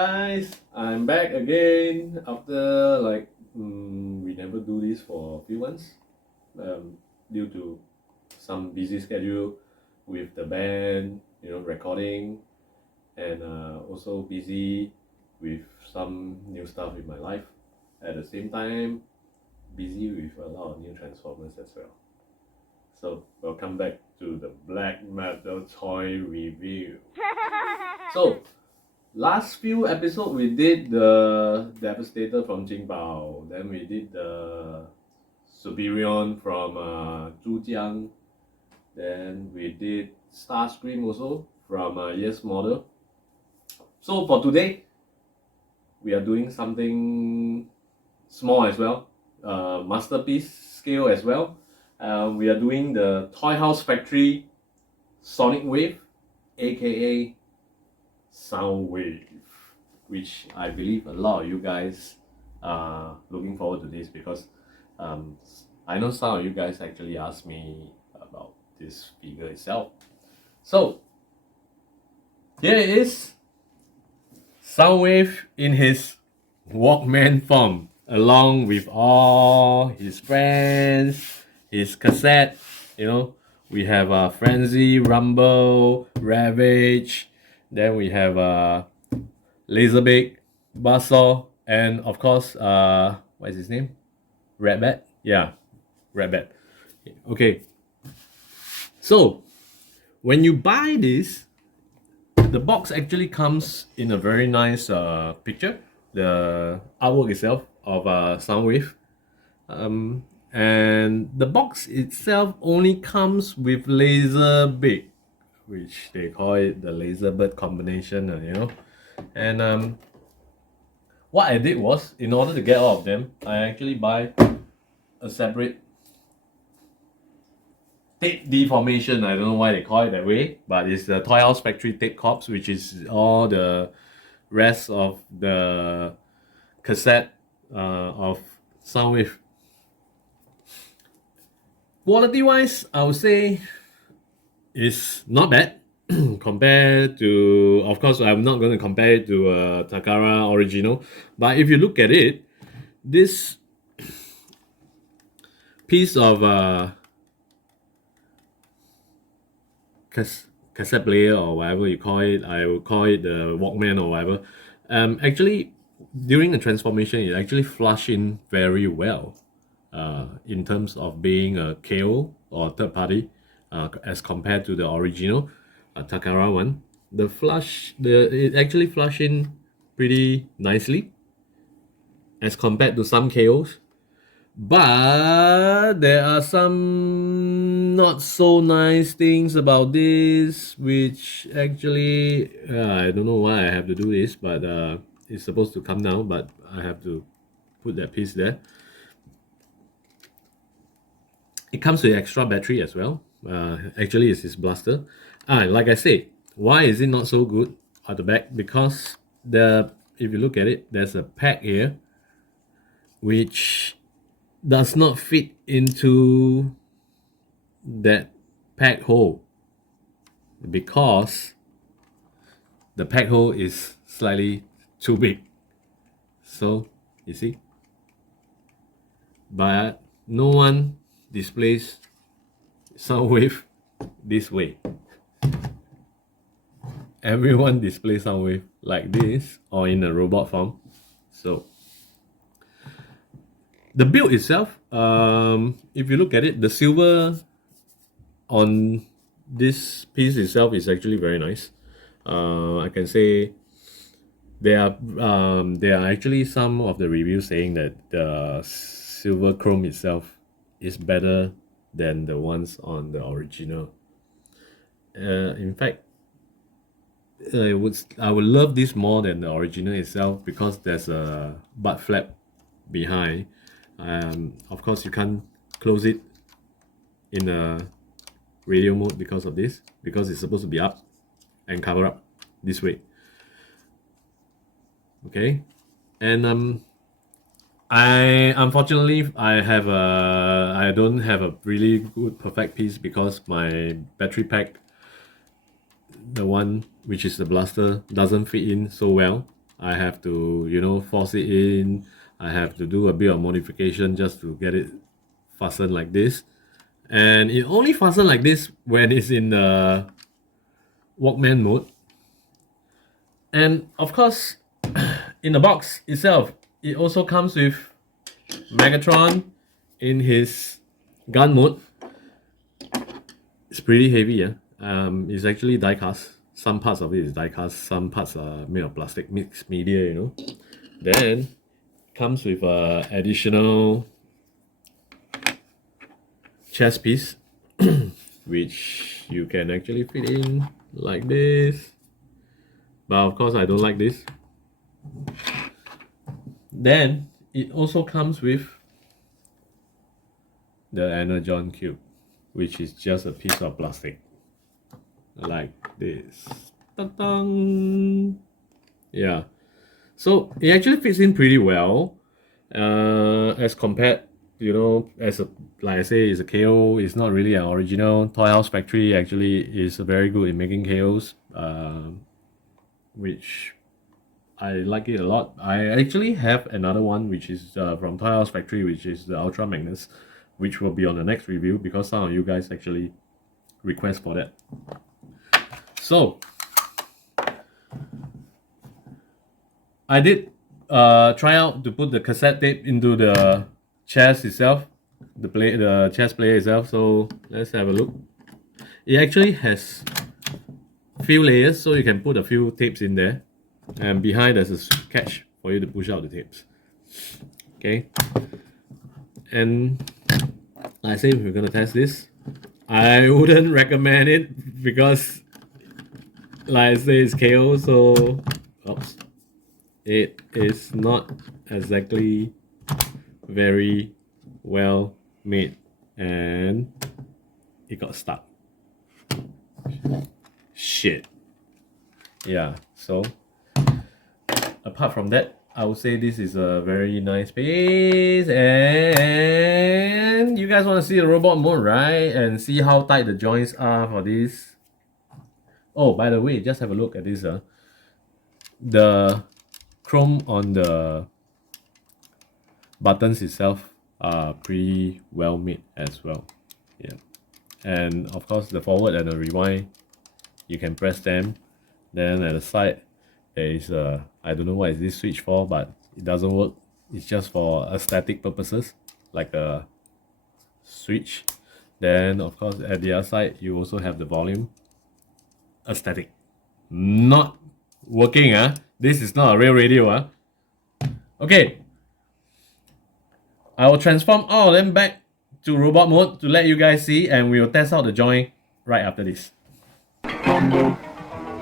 guys, I'm back again after we never do this for a few months due to some busy schedule with the band, recording, and also busy with some new stuff in my life. At the same time, busy with a lot of new Transformers as well. So welcome back to the Black Metal Toy Review. So last few episodes we did the Devastator from Jingbao, then we did the Superion from Zhujiang, then we did Starscream also from Yes Model. So for today, we are doing something small as well, masterpiece scale as well. We are doing the Toy House Factory Sonicwave, aka Soundwave, which I believe a lot of you guys are looking forward to this because I know some of you guys actually asked me about this figure itself. So here it is, Soundwave in his Walkman form, along with all his friends, his cassette. We have Frenzy, Rumble, Ravage. Then we have Laserbeak, Buzzsaw, and of course, what is his name? Ratbat? Yeah, Ratbat. Okay. So, when you buy this, the box actually comes in a very nice picture. The artwork itself of Soundwave. And the box itself only comes with Laserbeak, which they call it the Laserbird combination, And what I did was, in order to get all of them, I actually buy a separate tape deformation. I don't know why they call it that way, but it's the Toy House Factory tape corps, which is all the rest of the cassette of Soundwave. Quality wise, I would say it's not bad compared to, of course, I'm not going to compare it to Takara original, but if you look at it, this piece of cassette player or whatever you call it, I will call it the Walkman or whatever, actually during the transformation it actually flushed in very well in terms of being a KO or third party as compared to the original Takara one. It actually flushed in pretty nicely as compared to some KOs. But there are some not so nice things about this, which actually, I don't know why I have to do this, but it's supposed to come down, but I have to put that piece there. It comes with extra battery as well. Actually, it's his blaster. Like I said, why is it not so good at the back? Because if you look at it, there's a pack here, which does not fit into that pack hole because the pack hole is slightly too big. So you see, but no one displays Soundwave this way. Everyone displays Soundwave like this or in a robot form. So the build itself, if you look at it, the silver on this piece itself is actually very nice. I can say there are actually some of the reviews saying that the silver chrome itself is better than the ones on the original. In fact, I would love this more than the original itself because there's a butt flap behind. Of course, you can't close it in a radio mode because of this, because it's supposed to be up and cover up this way. Okay, and unfortunately I don't have a really good perfect piece because my battery pack, the one which is the blaster, doesn't fit in so well I have to, you know, force it in. I have to do a bit of modification just to get it fastened like this. And it only fasten like this when it's in the Walkman mode. And of course, in the box itself, it also comes with Megatron in his gun mode. It's pretty heavy, yeah. It's actually die cast. Some parts of it is die cast, some parts are made of plastic mixed media, you know. Then comes with a additional chest piece, which you can actually fit in like this. But of course, I don't like this. Then it also comes with the Energon cube, which is just a piece of plastic like this. Ta-dang! Yeah, so it actually fits in pretty well as compared, you know, as a, like I say, it's a KO. It's not really an original. Toy House Factory actually is very good in making KOs, which I like it a lot. I actually have another one which is from Toy House Factory, which is the Ultra Magnus, which will be on the next review because some of you guys actually request for that. So I did try out to put the cassette tape into the chest itself, the chest player itself. So let's have a look. It actually has few layers, so you can put a few tapes in there, and behind there's a catch for you to push out the tapes. Okay, and like I say, we're gonna test this. I wouldn't recommend it because, like I say, it's KO, so oops, it is not exactly very well made, and it got stuck. Shit. Yeah, so apart from that, I would say this is a very nice piece. And you guys want to see the robot mode, right? And see how tight the joints are for this. Oh, by the way, just have a look at this. The chrome on the buttons itself are pretty well made as well. Yeah, and of course the forward and the rewind, you can press them. Then at the side there is a, I don't know what is this switch for, but it doesn't work. It's just for aesthetic purposes, like a switch. Then of course at the other side you also have the volume. Aesthetic. Not working, This is not a real radio, Okay. I will transform all of them back to robot mode to let you guys see, and we will test out the joint right after this. Rumble,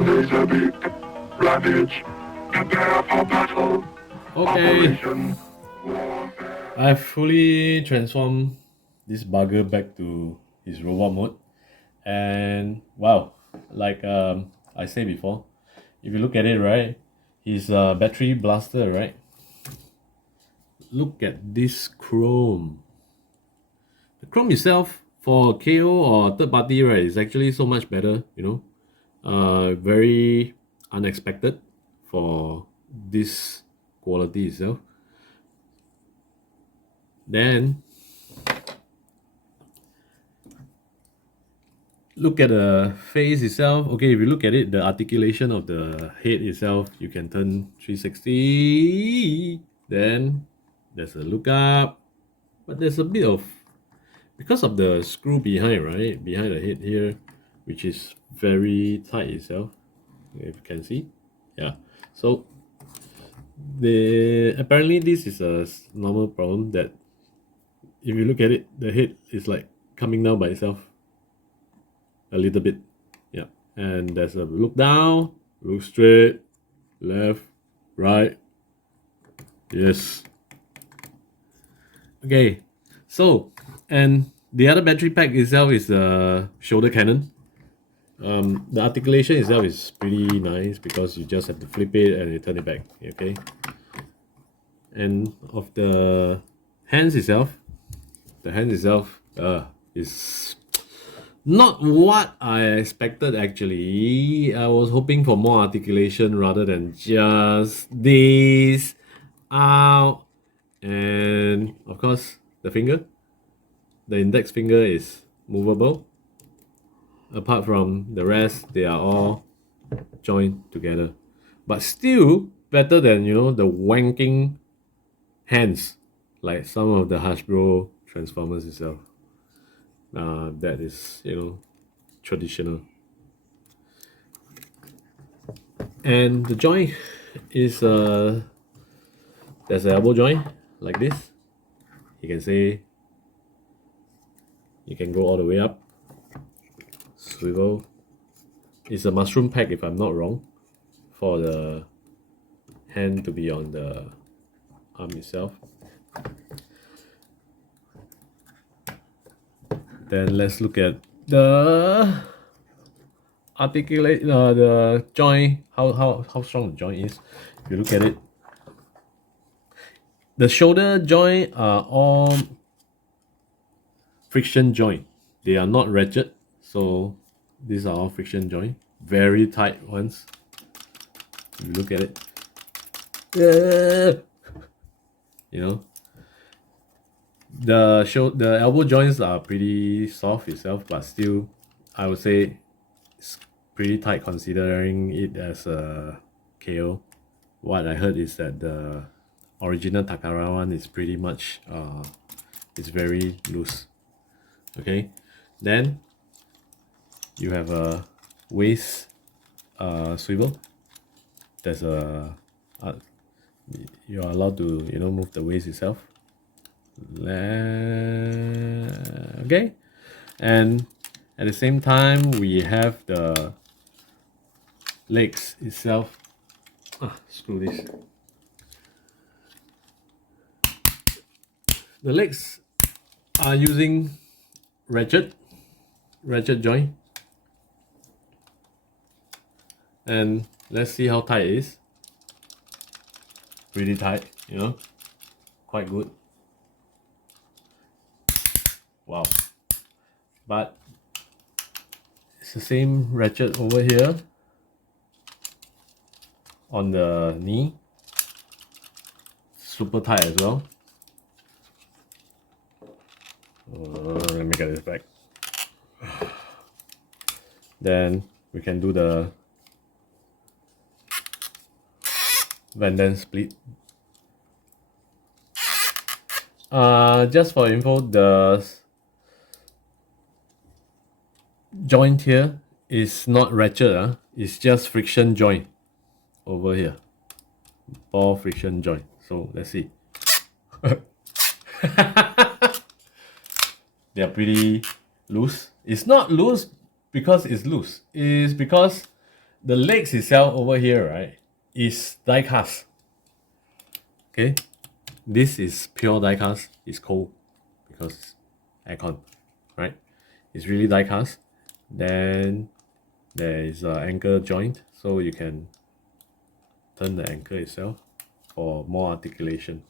laser beak, ravage, prepare for battle. Okay. I've fully transformed this bugger back to his robot mode, and wow, like I said before, if you look at it, right, his battery blaster, right, look at this chrome. The chrome itself for KO or third party, right, is actually so much better, you know. Very unexpected for this quality itself. Then look at the face itself. Okay, if you look at it, the articulation of the head itself, you can turn 360. Then there's a look up, but there's a bit of, because of the screw behind, right, behind the head here, which is very tight itself, if you can see. Yeah, so apparently this is a normal problem, that if you look at it, the head is like coming down by itself a little bit. Yeah, and there's a look down, look straight, left, right. Yes. Okay, so, and the other battery pack itself is a shoulder cannon. The articulation itself is pretty nice because you just have to flip it and you turn it back. Okay, and of the hands itself, is Not what I expected actually. I was hoping for more articulation rather than just this out. And of course, the finger. The index finger is movable. Apart from the rest, they are all joined together. But still better than, the wanking hands like some of the Hasbro Transformers itself. That is, traditional. And the joint is there's an elbow joint like this. You can say you can go all the way up. Swivel. It's a mushroom pack if I'm not wrong, for the hand to be on the arm itself. Then let's look at the the joint, how strong the joint is. If you look at it, the shoulder joint are all friction joint. They are not ratchet, so these are all friction joint, very tight ones. If you look at it, the elbow joints are pretty soft itself, but still I would say it's pretty tight considering it as a KO. What I heard is that the original Takara one is pretty much it's very loose. Okay, then you have a waist swivel. There's a you are allowed to move the waist itself. Okay, and at the same time we have the legs itself. Screw this. The legs are using ratchet joint, and let's see how tight it is. Pretty tight, quite good. Wow. But it's the same ratchet over here on the knee. Super tight as well. Let me get this back. Then we can do the Van Dam split. Just for info, the joint here is not ratchet, it's just friction joint over here. Ball friction joint. So let's see. They are pretty loose. It's not loose because it's loose. It's because the legs itself over here, right, is die cast. Okay, this is pure die cast. It's cold because it's aircon, right? It's really die cast. Then there is an anchor joint, so you can turn the anchor itself for more articulation.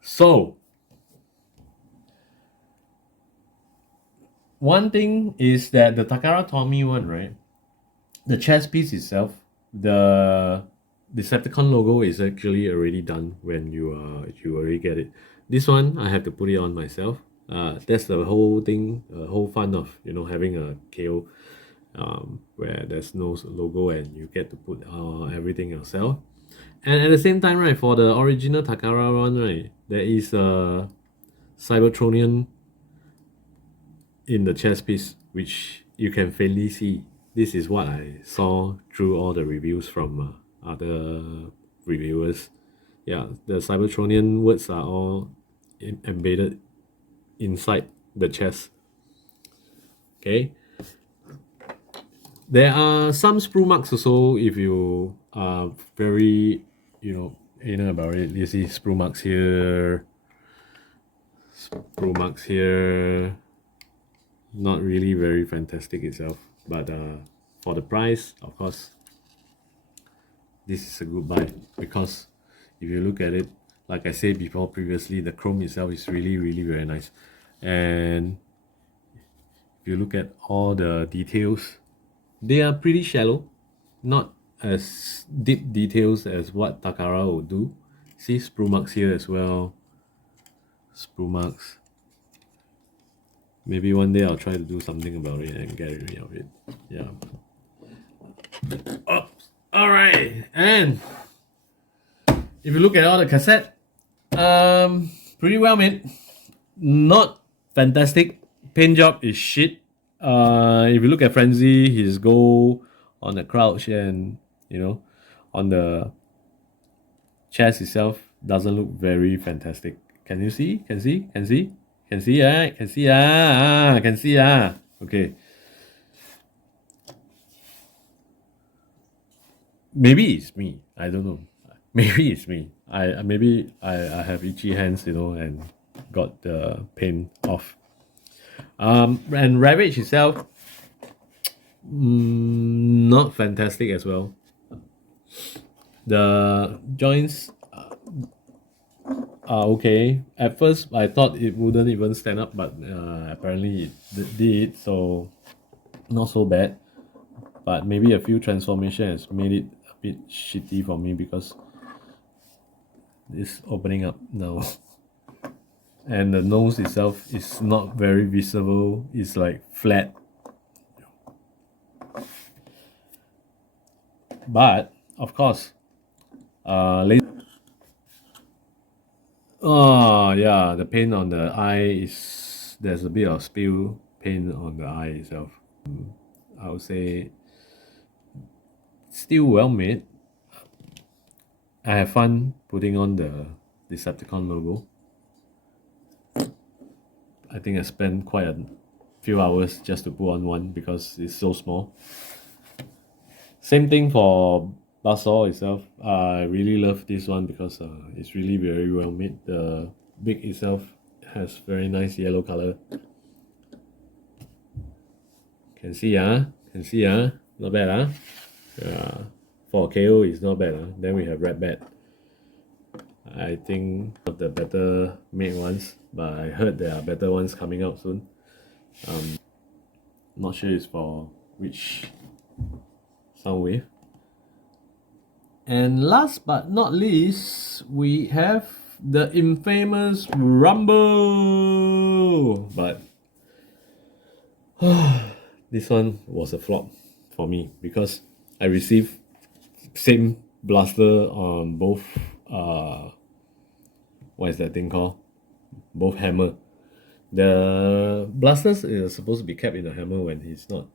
So one thing is that the Takara Tomy one, right? The chest piece itself, the Decepticon logo is actually already done when you already get it. This one I have to put it on myself. That's the whole thing, whole fun of having a KO, where there's no logo and you get to put everything yourself. And at the same time, right, for the original Takara one, right, there is a Cybertronian in the chest piece, which you can faintly see. This is what I saw through all the reviews from other reviewers. Yeah, the Cybertronian words are all embedded inside the chest. Okay. There are some sprue marks also if you are very, anal about it. You see sprue marks here, sprue marks here. Not really very fantastic itself, but for the price, of course, this is a good buy, because if you look at it, like I said before previously, the chrome itself is really very nice. And If you look at all the details, they are pretty shallow, not as deep details as what Takara would do. See sprue marks here as well. Sprue marks. Maybe one day I'll try to do something about it and get rid of it. Yeah. Oh, alright, and if you look at all the cassette, pretty well made. Not fantastic. Paint job is shit. If you look at Frenzy, his goal on the crouch and on the chest itself doesn't look very fantastic. Can you see? Can see? Can see? Can see? Can see? Can see? Okay. Maybe it's me. I don't know. Maybe it's me. Maybe I have itchy hands, and got the paint off. And Ravage itself, not fantastic as well. The joints are okay. At first, I thought it wouldn't even stand up, but apparently it did, so not so bad. But maybe a few transformations has made it a bit shitty for me because it's opening up now. And the nose itself is not very visible. It's like flat. But of course, yeah, the paint on the eye there's a bit of spill paint on the eye itself. I would say still well made. I have fun putting on the Decepticon logo. I think I spent quite a few hours just to put on one because it's so small. Same thing for Buzzsaw itself. I really love this one because it's really very well made. The beak itself has very nice yellow color. Can see not bad yeah. For KO it's not bad Then we have Red Bat. I think of the better made ones, but I heard there are better ones coming out soon. Not sure it's for which Soundwave. And last but not least, we have the infamous Rumble. But this one was a flop for me because I received same blaster on both what is that thing called? Both hammer. The blasters is supposed to be kept in the hammer when he's not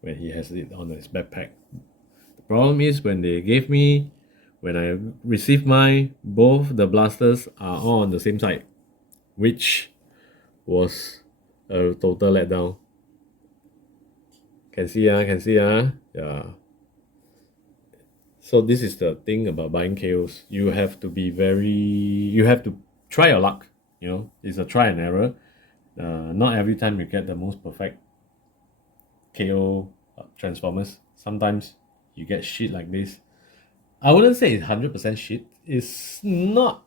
when he has it on his backpack. The problem is when I received mine, both the blasters are all on the same side, which was a total letdown. Can see yeah. So this is the thing about buying KOs. You have to try your luck. It's a try and error. Not every time you get the most perfect KO transformers. Sometimes you get shit like this. I wouldn't say it's 100% shit. It's not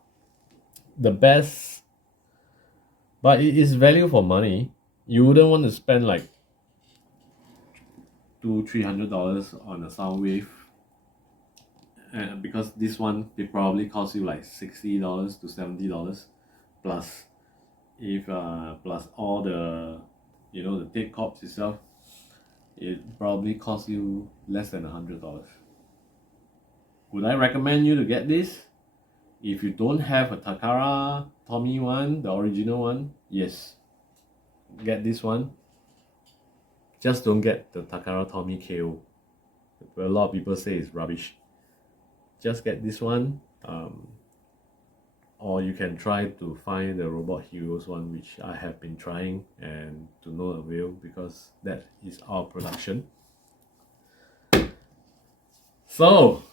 the best, but it is value for money. You wouldn't want to spend like $200-300 on a Soundwave, because this one they probably cost you like $60 to $70 plus plus all the the tape corps itself. It probably costs you less than $100. Would I recommend you to get this? If you don't have a Takara Tomy one, the original one, yes, get this one. Just don't get the Takara Tomy KO. A lot of people say it's rubbish. Just get this one, or you can try to find the Robot Heroes one, which I have been trying and to no avail because that is our production. So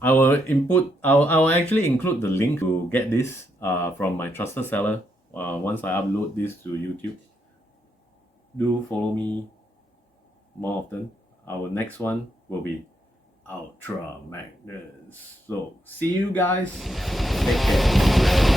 I will actually include the link to get this from my trusted seller once I upload this to YouTube. Do follow me more often. Our next one will be Ultra Magnus. So see you guys. Take care.